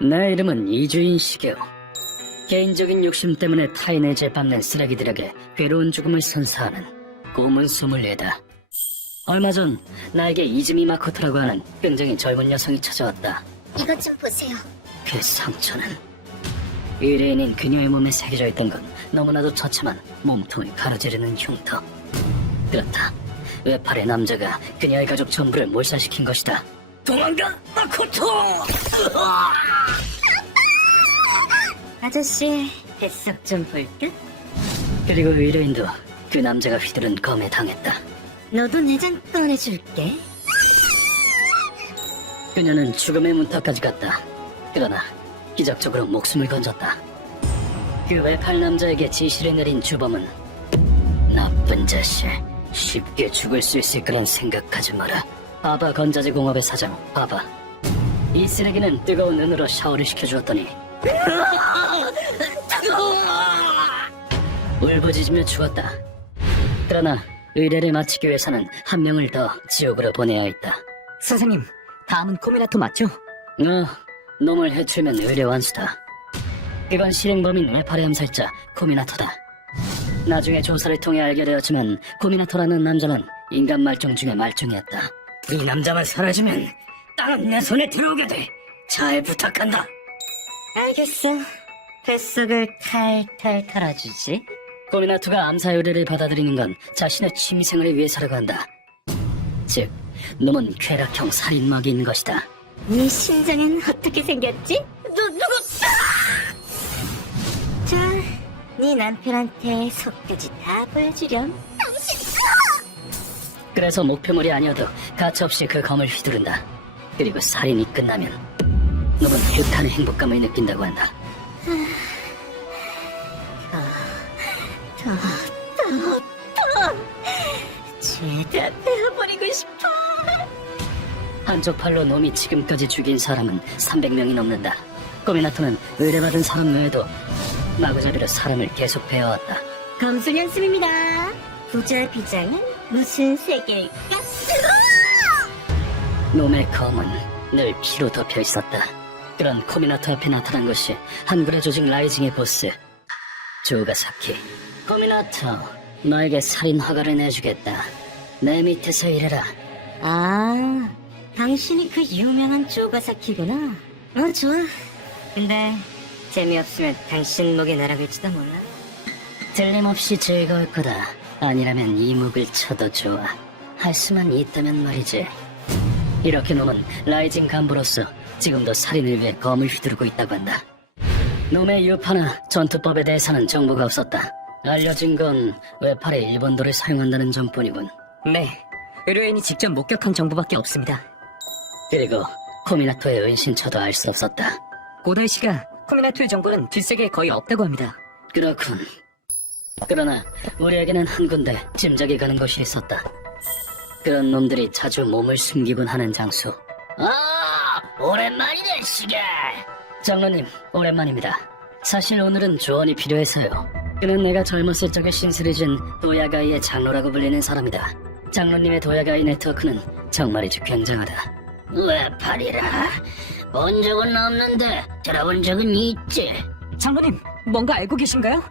내 이름은 이주인 시게오. 개인적인 욕심 때문에 타인의 짓밟는 쓰레기들에게 괴로운 죽음을 선사하는 고문 소믈리에다. 얼마 전 나에게 이즈미 마코토라고 하는 굉장히 젊은 여성이 찾아왔다. 이것 좀 보세요. 그 상처는 의뢰인인 그녀의 몸에 새겨져 있던 건 너무나도 처참한 몸통을 가로지르는 흉터. 그렇다. 외팔의 남자가 그녀의 가족 전부를 몰살시킨 것이다. 도망가, 마코토! 아저씨, 뱃속 좀 볼까? 그리고 의뢰인도 그 남자가 휘두른 검에 당했다. 너도 내 잔 꺼내줄게. 그녀는 죽음의 문턱까지 갔다. 그러나 기적적으로 목숨을 건졌다. 그 외팔 남자에게 지시를 내린 주범은 나쁜 자식, 쉽게 죽을 수 있을 거란 생각하지 마라. 바바 건자재 공업의 사장 바바. 이 쓰레기는 뜨거운 눈으로 샤워를 시켜주었더니 울부짖으며 죽었다. 그러나 의뢰를 마치기 위해서는 한 명을 더 지옥으로 보내야 했다. 선생님, 다음은 코미나토 맞죠? 놈을 해치우면 의뢰 완수다. 이건 실행범인 외팔의 암살자 코미나토다. 나중에 조사를 통해 알게 되었지만 코미나토라는 남자는 인간 말종 중에 말종이었다. 이 남자만 사라지면 땅은 내 손에 들어오게 돼. 잘 부탁한다. 알겠어. 뱃속을 탈탈 털어주지. 코미나토가 암사 의뢰를 받아들이는 건 자신의 취미생활을 위해서라고 한다. 즉, 놈은 쾌락형 살인마귀인 것이다. 네 심장은 어떻게 생겼지? 누구? 자, 네 남편한테 속까지 다 보여주렴. 그래서 목표물이 아니어도 가차없이 그 검을 휘두른다. 그리고 살인이 끝나면 놈은 유탄의 행복감을 느낀다고 한다. 죄다 베어버리고 싶어. 한쪽 팔로 놈이 지금까지 죽인 사람은 300명이 넘는다. 코미나토는 의뢰받은 사람 외에도 마구잡이로 사람을 계속 베어왔다. 검술 연습입니다. 부자 비장은 무슨 세계일까? 놈의 검은 늘 피로 덮여 있었다. 그런 코미나토 앞에 나타난 것이 한글의 조직 라이징의 보스 조가사키. 코미나토, 너에게 살인 허가를 내주겠다. 내 밑에서 일해라. 아, 당신이 그 유명한 조가사키구나. 좋아. 근데 재미없으면 당신 목에 날아갈지도 몰라. 틀림없이 즐거울 거다. 아니라면 이 목을 쳐도 좋아. 할 수만 있다면 말이지. 이렇게 놈은 라이징 간부로서 지금도 살인을 위해 검을 휘두르고 있다고 한다. 놈의 유파나 전투법에 대해서는 정보가 없었다. 알려진 건 외팔의 일본도를 사용한다는 점뿐이군. 네, 의뢰인이 직접 목격한 정보밖에 없습니다. 그리고 코미나토의 은신처도 알 수 없었다. 고달시가 코미나토의 정보는 뒷세계에 거의 없다고 합니다. 그렇군. 그러나 우리에게는 한 군데 짐작이 가는 곳이 있었다. 그런 놈들이 자주 몸을 숨기곤 하는 장소. 오랜만이네, 시계. 장로님, 오랜만입니다. 사실 오늘은 조언이 필요해서요. 그는 내가 젊었을 적에 신세를 진 도야가이의 장로라고 불리는 사람이다. 장로님의 도야가이 네트워크는 정말이지 굉장하다. 왜 팔이라? 본 적은 없는데 들어본 적은 있지. 장로님, 뭔가 알고 계신가요?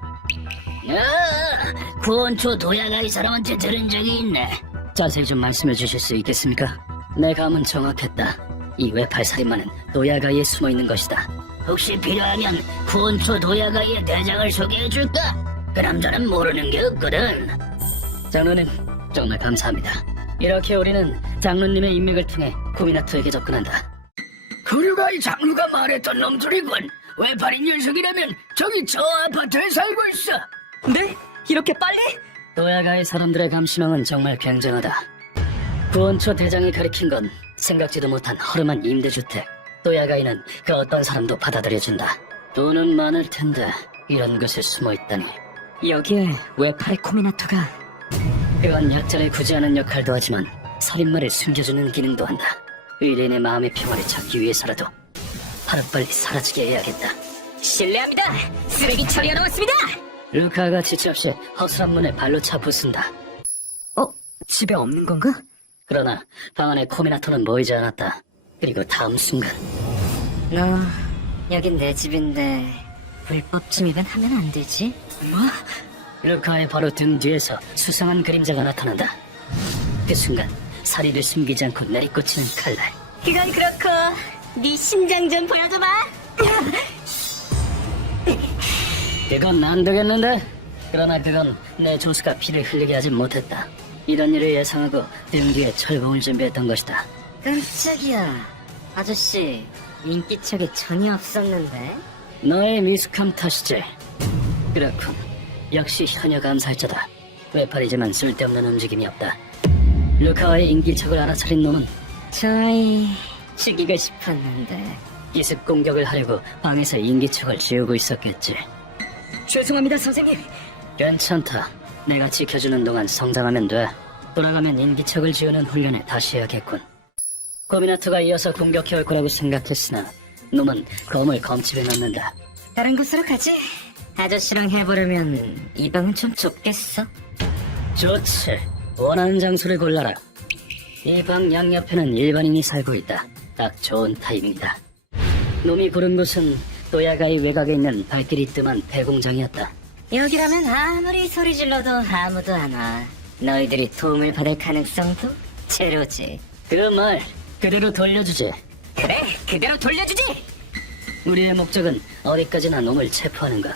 구원초 도야가이 사람한테 들은 적이 있네. 자세히 좀 말씀해 주실 수 있겠습니까? 내 감은 정확했다. 이 외팔 살인마는 도야가이에 숨어 있는 것이다. 혹시 필요하면 구원초 도야가이의 대장을 소개해 줄까? 그 남자는 모르는 게 없거든. 장로님, 정말 감사합니다. 이렇게 우리는 장로님의 인맥을 통해 코미나토에게 접근한다. 그류가이 장로가 말했던 놈들이군. 외팔인 녀석이라면 저기 저 아파트에 살고 있어. 네? 이렇게 빨리? 도야가의 사람들의 감시망은 정말 굉장하다. 구원초 대장이 가리킨 건 생각지도 못한 허름한 임대주택. 도야가이는 그 어떤 사람도 받아들여준다. 돈은 많을 텐데 이런 곳에 숨어있다니. 여기에 외팔의 코미나토가... 그건 약자를 구제하는 역할도 하지만 살인마를 숨겨주는 기능도 한다. 의뢰인의 마음의 평화를 찾기 위해서라도 하루빨리 사라지게 해야겠다. 실례합니다. 쓰레기 처리하러 왔습니다. 루카가 지체 없이 허술한 문에 발로 차 부순다. 집에 없는 건가? 그러나 방 안에 코미나토는 보이지 않았다. 그리고 다음 순간 여긴 내 집인데 불법 침입은 하면 안 되지? 뭐? 루카의 바로 등 뒤에서 수상한 그림자가 나타난다. 그 순간 사리를 숨기지 않고 내리꽂히는 칼날. 그건 그렇고 네 심장 좀 보여줘봐. 그건 안 되겠는데? 그러나 그건 내 조수가 피를 흘리게 하지 못했다. 이런 일을 예상하고 등 뒤에 철봉을 준비했던 것이다. 깜짝이야. 아저씨 인기척이 전혀 없었는데. 너의 미숙함 탓이지. 그렇군. 역시 현역 암살자다. 외팔이지만 쓸데없는 움직임이 없다. 루카와의 인기척을 알아차린 놈은 저희 죽이고 싶었는데. 기습 공격을 하려고 방에서 인기척을 지우고 있었겠지. 죄송합니다, 선생님. 괜찮다. 내가 지켜주는 동안 성장하면 돼. 돌아가면 인기척을 지우는 훈련을 다시 해야겠군. 고미나토가 이어서 공격해올 거라고 생각했으나 놈은 검을 검집에 넣는다. 다른 곳으로 가지. 아저씨랑 해보려면 이 방은 좀 좁겠어. 좋지. 원하는 장소를 골라라. 이 방 양옆에는 일반인이 살고 있다. 딱 좋은 타이밍이다. 놈이 고른 곳은 도야가이 외곽에 있는 발길이 뜸한 대공장이었다. 여기라면 아무리 소리 질러도 아무도 안 와. 너희들이 도움을 받을 가능성도 제로지. 그 말 그대로 돌려주지. 그래, 그대로 돌려주지. 우리의 목적은 어디까지나 놈을 체포하는 것.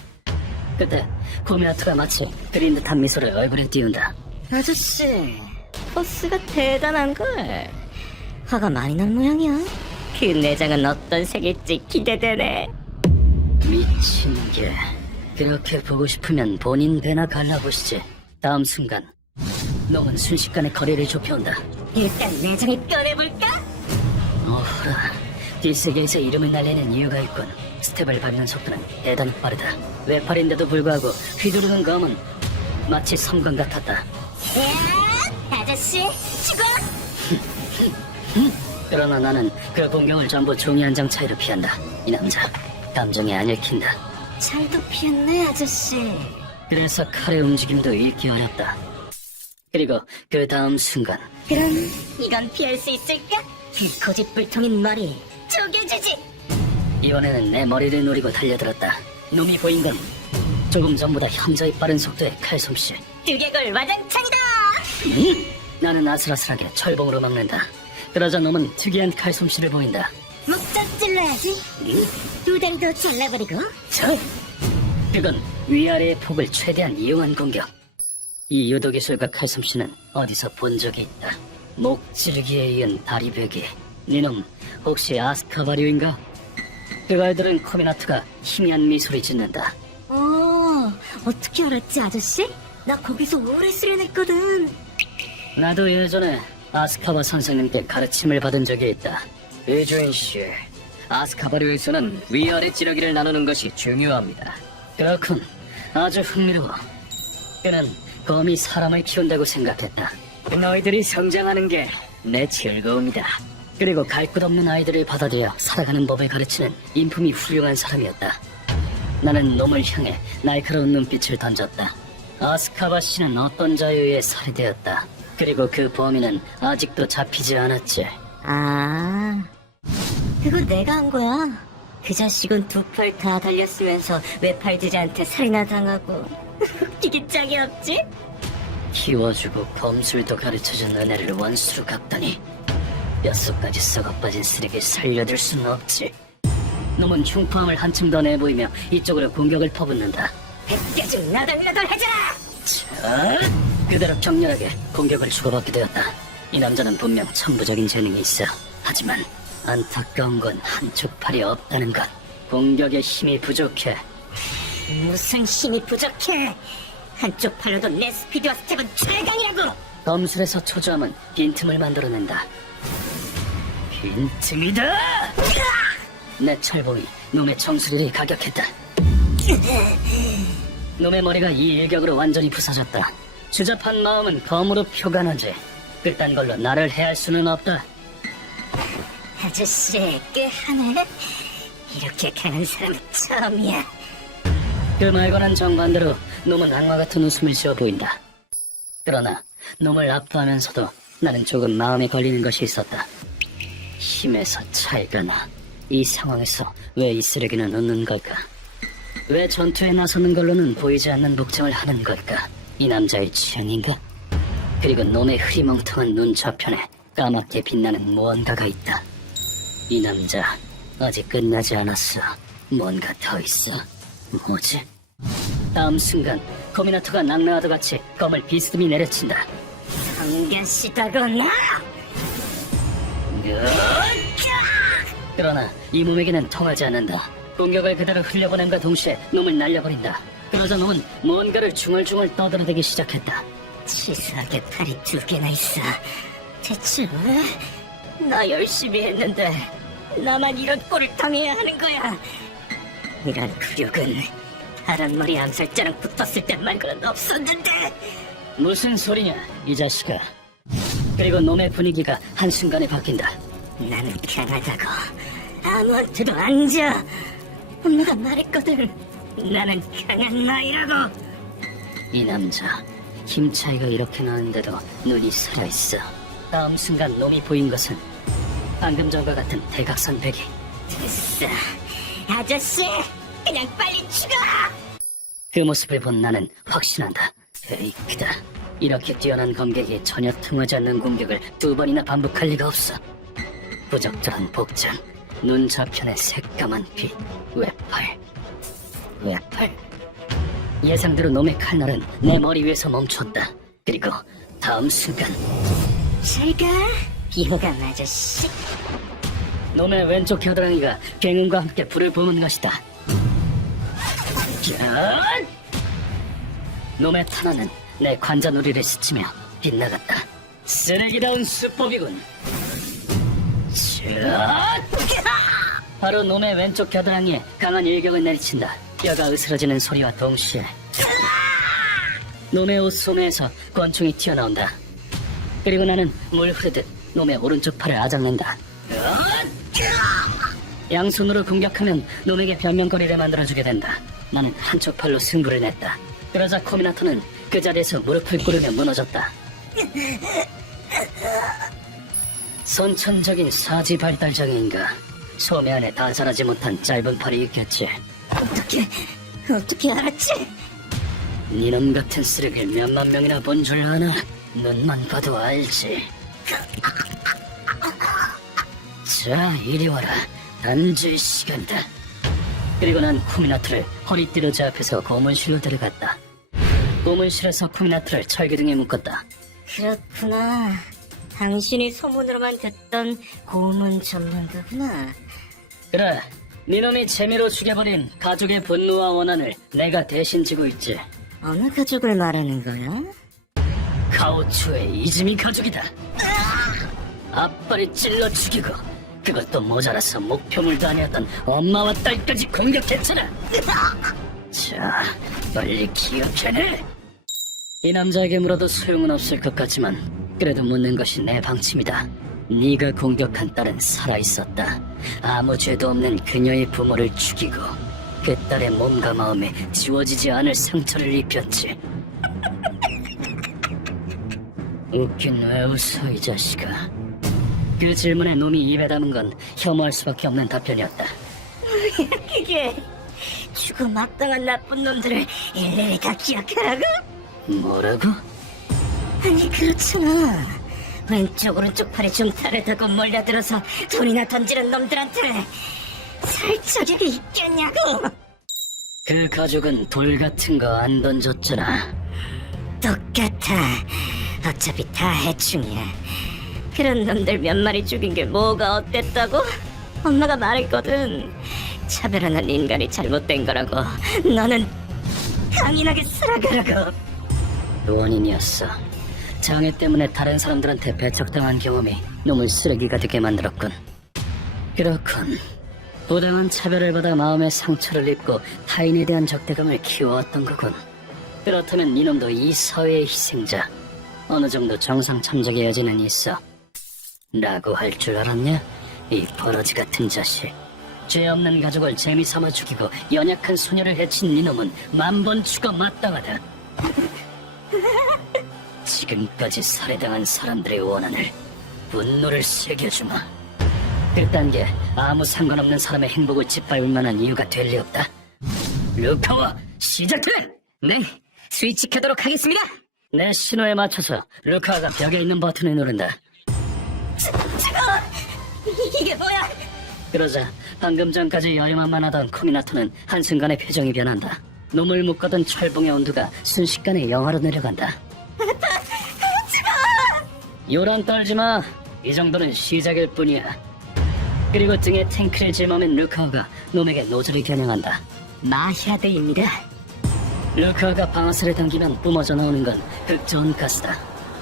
그때 고미나토가 마치 그린 듯한 미소를 얼굴에 띄운다. 아저씨, 포스가 대단한걸. 화가 많이 난 모양이야. 그 내장은 어떤 색일지 기대되네. 미친 게. 그렇게 보고 싶으면 본인 배나 갈라보시지. 다음 순간 놈은 순식간에 거리를 좁혀온다. 일단 내장을 꺼내볼까? 어허라. 뒷세계에서 이름을 날리는 이유가 있군. 스텝을 밟는 속도는 대단히 빠르다. 외팔인데도 불구하고 휘두르는 검은 마치 섬광 같았다. 야, 아저씨, 죽어! 그러나 나는 그 공격을 전부 종이 한 장 차이로 피한다. 이 남자 감정이 안 읽힌다. 잘도 피했네, 아저씨. 그래서 칼의 움직임도 읽기 어렵다. 그리고 그 다음 순간 그럼 이건 피할 수 있을까? 그 고집불통인 머리 쪼개주지. 이번에는 내 머리를 노리고 달려들었다. 놈이 보인 건 조금 전보다 현저히 빠른 속도의 칼솜씨. 두개골 와장창이다. 나는 아슬아슬하게 철봉으로 막는다. 그러자 놈은 특이한 칼솜씨를 보인다. 목젖 찔러야지. 두 다리도 잘라버리고. 그건 위아래의 폭을 최대한 이용한 공격. 이 유도기술과 칼솜씨는 어디서 본 적이 있다. 목 찌르기에 이은 다리 베기. 니놈 혹시 아스카바류인가? 그걸 들은 코미나트가 희미한 미소를 짓는다. 어떻게 알았지, 아저씨? 나 거기서 오래 수련했거든. 나도 예전에 아스카바 선생님께 가르침을 받은 적이 있다. 이주인 씨, 아스카바류에서는 위아래 찌르기를 나누는 것이 중요합니다. 그렇군. 아주 흥미로워. 그는 검이 사람을 키운다고 생각했다. 너희들이 성장하는 게 내 즐거움이다. 그리고 갈 곳 없는 아이들을 받아들여 살아가는 법을 가르치는 인품이 훌륭한 사람이었다. 나는 놈을 향해 날카로운 눈빛을 던졌다. 아스카바 씨는 어떤 자에 의해 살해되었다. 그리고 그 범인은 아직도 잡히지 않았지. 아, 그거 내가 한 거야. 그 자식은 두 팔 다 달렸으면서 외팔지자한테 살이나 당하고. 이게 짝이 없지? 키워주고 검술도 가르쳐준 은혜를 원수로 갚다니. 뼛속까지 썩어빠진 쓰레기를 살려둘 수는 없지. 놈은 흉포함을 한층 더 내보이며 이쪽으로 공격을 퍼붓는다. 백개중 나덜나덜하자! 자, 그대로 격렬하게 공격을 주고받게 되었다. 이 남자는 분명 천부적인 재능이 있어. 하지만 안타까운 건 한쪽 팔이 없다는 것. 공격의 힘이 부족해. 무슨 힘이 부족해? 한쪽 팔로도 내 스피드와 스텝은 최강이라고! 검술에서 초조함은 빈틈을 만들어낸다. 빈틈이다! 내 철봉이 놈의 정수리를 가격했다. 놈의 머리가 이 일격으로 완전히 부서졌다. 추잡한 마음은 검으로 표간하지. 그딴 걸로 나를 해할 수는 없다. 아저씨, 꽤 하네? 이렇게 강한 사람은 처음이야. 그 말과는 정반대로 놈은 악마 같은 웃음을 지어 보인다. 그러나 놈을 압도하면서도 나는 조금 마음에 걸리는 것이 있었다. 힘에서 차이가 나. 이 상황에서 왜 이 쓰레기는 웃는 걸까? 왜 전투에 나서는 걸로는 보이지 않는 복장을 하는 걸까? 이 남자의 취향인가? 그리고 놈의 흐리멍텅한 눈 저편에 까맣게 빛나는 무언가가 있다. 이 남자 아직 끝나지 않았어. 뭔가 더 있어. 뭐지? 다음 순간 코미나토가 낙나와도 같이 검을 비스듬히 내려친다. 성가시다고 나! 그러나 이 몸에게는 통하지 않는다. 공격을 그대로 흘려보냄과 동시에 놈을 날려버린다. 그러자 놈은 뭔가를 중얼중얼 떠들어대기 시작했다. 치사하게 팔이 2개나 있어. 대체 왜? 나 열심히 했는데 나만 이런 꼴을 당해야 하는 거야. 이런 굴욕은 파란 머리 암살자랑 붙었을 때 말고는 없었는데. 무슨 소리냐, 이 자식아. 그리고 놈의 분위기가 한순간에 바뀐다. 나는 강하다고 아무한테도 안 져. 엄마가 말했거든. 나는 강한 나이라고. 이 남자 힘 차이가 이렇게 나는데도 눈이 살아있어. 다음 순간 놈이 보인 것은 방금 전과 같은 대각선 베개. 됐어. 아저씨, 그냥 빨리 죽어. 그 모습을 본 나는 확신한다. 페이크다. 이렇게 뛰어난 검객이 전혀 통하지 않는 공격을 2번이나 반복할 리가 없어. 부적절한 복장, 눈 저편의 새까만 빛, 외팔. 예상대로 놈의 칼날은 내 머리 위에서 멈췄다. 그리고 다음 순간 잘 가, 비호감 아저씨. 놈의 왼쪽 겨드랑이가 갱음과 함께 불을 뿜은 것이다. 짠! 놈의 탄환은 내 관자놀이를 스치며 빗나갔다. 쓰레기다운 수법이군. 짠! 바로 놈의 왼쪽 겨드랑이에 강한 일격을 내리친다. 뼈가 으스러지는 소리와 동시에 놈의 옷 소매에서 권총이 튀어나온다. 그리고 나는 물 흐르듯 놈의 오른쪽 팔을 아작낸다. 양손으로 공격하면 놈에게 변명거리를 만들어주게 된다. 나는 한쪽 팔로 승부를 냈다. 그러자 코미나토는 그 자리에서 무릎을 꿇으며 무너졌다. 선천적인 사지 발달 장애인가? 소매 안에 다 자라지 못한 짧은 팔이 있겠지. 어떻게 알았지? 니놈 같은 쓰레기를 몇만 명이나 본 줄 아나? 눈만 봐도 알지. 자, 이리 와라. 단죄의 시간이다. 그리고 난 코미나토를 허리띠로 제압해서 고문실로 데려갔다. 고문실에서 코미나토를 철기둥에 묶었다. 그렇구나. 당신이 소문으로만 듣던 고문 전문가구나. 그래, 니놈이 재미로 죽여버린 가족의 분노와 원한을 내가 대신 지고 있지. 어느 가족을 말하는 거야? 가오추의 이즈미 가족이다. 아빠를 찔러 죽이고 그것도 모자라서 목표물도 아니었던 엄마와 딸까지 공격했잖아. 자, 빨리 기억해내. 이 남자에게 물어도 소용은 없을 것 같지만 그래도 묻는 것이 내 방침이다. 네가 공격한 딸은 살아있었다. 아무 죄도 없는 그녀의 부모를 죽이고 그 딸의 몸과 마음에 지워지지 않을 상처를 입혔지. 웃긴 왜 웃어, 이 자식아. 그 질문에 놈이 입에 담은 건 혐오할 수밖에 없는 답변이었다. 그게 죽음 마땅한 나쁜 놈들을 일일이 다 기억하라고? 뭐라고? 아니 그렇잖아. 왼쪽 오른쪽 팔이 좀 다르다고 몰려들어서 돈이나 던지는 놈들한테 살 자격이 있겠냐고. 그 가족은 돌 같은 거 안 던졌잖아. 똑같아. 어차피 다 해충이야. 그런 놈들 몇 마리 죽인 게 뭐가 어땠다고? 엄마가 말했거든. 차별하는 인간이 잘못된 거라고. 너는 강인하게 살아가라고. 원인이었어. 장애 때문에 다른 사람들한테 배척당한 경험이 놈을 쓰레기가 되게 만들었군. 그렇군. 부당한 차별을 받아 마음의 상처를 입고 타인에 대한 적대감을 키워왔던 거군. 그렇다면 이놈도 이 사회의 희생자. 어느 정도 정상 참작의 여지는 있어. 라고 할 줄 알았냐? 이 버러지 같은 자식. 죄 없는 가족을 재미삼아 죽이고 연약한 소녀를 해친 이놈은 만번 죽어 마땅하다. 지금까지 살해당한 사람들의 원한을, 분노를 새겨주마. 그딴 게 아무 상관없는 사람의 행복을 짓밟을 만한 이유가 될 리 없다. 루카와 시작해! 네, 스위치 켜도록 하겠습니다. 내 신호에 맞춰서 루카가 벽에 있는 버튼을 누른다. 이게 뭐야? 그러자 방금 전까지 여유만만하던 코미나토는 한순간에 표정이 변한다. 놈을 묶었던 철봉의 온도가 순식간에 영하로 내려간다. 요란 떨지마. 이 정도는 시작일 뿐이야. 그리고 등에 탱크를 짊어맨 루카오가 놈에게 노즐을 겨냥한다. 마샤드입니다. 루카오가 방아쇠를 당기면 뿜어져 나오는 건 극저온 가스다.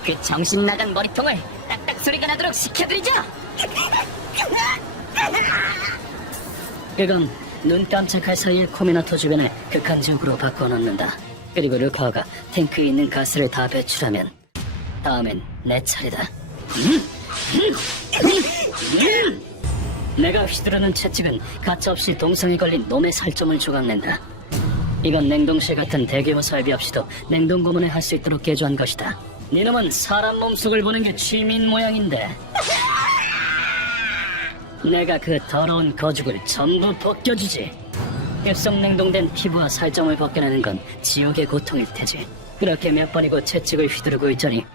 그 정신 나간 머리통을 딱딱 소리가 나도록 시켜드리죠. 그건 눈 깜짝할 사이에 코미나토 주변을 극한 지역으로 바꿔놓는다. 그리고 루카오가 탱크에 있는 가스를 다 배출하면 다음엔 내 차례다. 내가 휘두르는 채찍은 가차없이 동상에 걸린 놈의 살점을 조각낸다. 이건 냉동실 같은 대규모 설비 없이도 냉동 고문을 할 수 있도록 개조한 것이다. 니놈은 사람 몸속을 보는 게 취미인 모양인데 내가 그 더러운 거죽을 전부 벗겨주지. 급속 냉동된 피부와 살점을 벗겨내는 건 지옥의 고통일 테지. 그렇게 몇 번이고 채찍을 휘두르고 있자니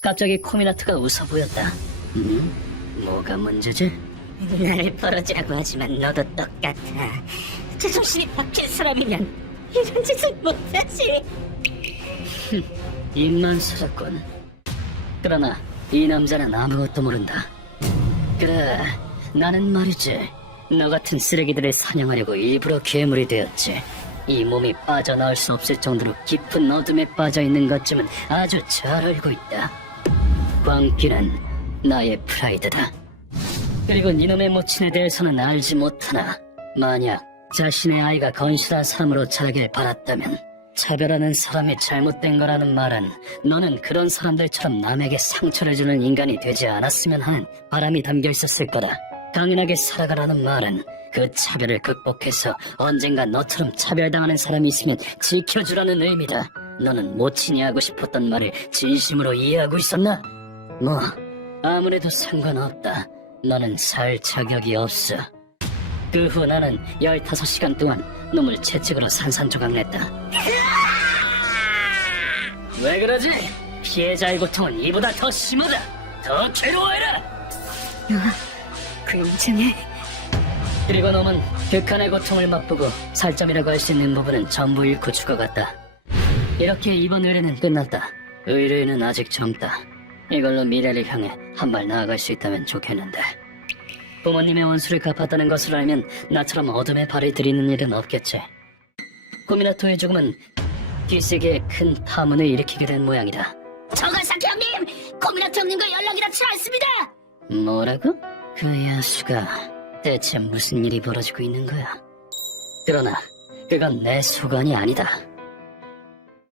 갑자기 코미나트가 웃어 보였다. 뭐가 문제지? 나를 벌어지라고 하지만 너도 똑같아. 제정신이 박힌 사람이면 이런 짓을 못하지. 입만 살았군. 그러나 이 남자는 아무것도 모른다. 그래, 나는 말이지. 너 같은 쓰레기들을 사냥하려고 일부러 괴물이 되었지. 이 몸이 빠져나올 수 없을 정도로 깊은 어둠에 빠져있는 것쯤은 아주 잘 알고 있다. 광기는 나의 프라이드다. 그리고 니놈의 모친에 대해서는 알지 못하나 만약 자신의 아이가 건실한 사람으로 자라길 바랐다면 차별하는 사람이 잘못된 거라는 말은 너는 그런 사람들처럼 남에게 상처를 주는 인간이 되지 않았으면 하는 바람이 담겨 있었을 거다. 당연하게 살아가라는 말은 그 차별을 극복해서 언젠가 너처럼 차별당하는 사람이 있으면 지켜주라는 의미다. 너는 모친이 하고 싶었던 말을 진심으로 이해하고 있었나? 뭐 아무래도 상관없다. 너는 살 자격이 없어. 그 후 나는 15시간 동안 놈을 채찍으로 산산조각냈다. 왜 그러지? 피해자의 고통은 이보다 더 심하다. 더 괴로워해라. 굉장해. 그리고 놈은 극한의 고통을 맛보고 살점이라고 할 수 있는 부분은 전부 잃고 죽어갔다. 이렇게 이번 의뢰는 끝났다. 의뢰는 아직 젊다. 이걸로 미래를 향해 한 발 나아갈 수 있다면 좋겠는데. 부모님의 원수를 갚았다는 것을 알면 나처럼 어둠에 발을 들이는 일은 없겠지. 코미나토의 죽음은 뒷세계에 큰 파문을 일으키게 된 모양이다. 저가사키 형님! 코미나토 형님과 연락이 닿지 않습니다! 뭐라고? 그 야수가 대체 무슨 일이 벌어지고 있는 거야? 그러나 그건 내 소관이 아니다.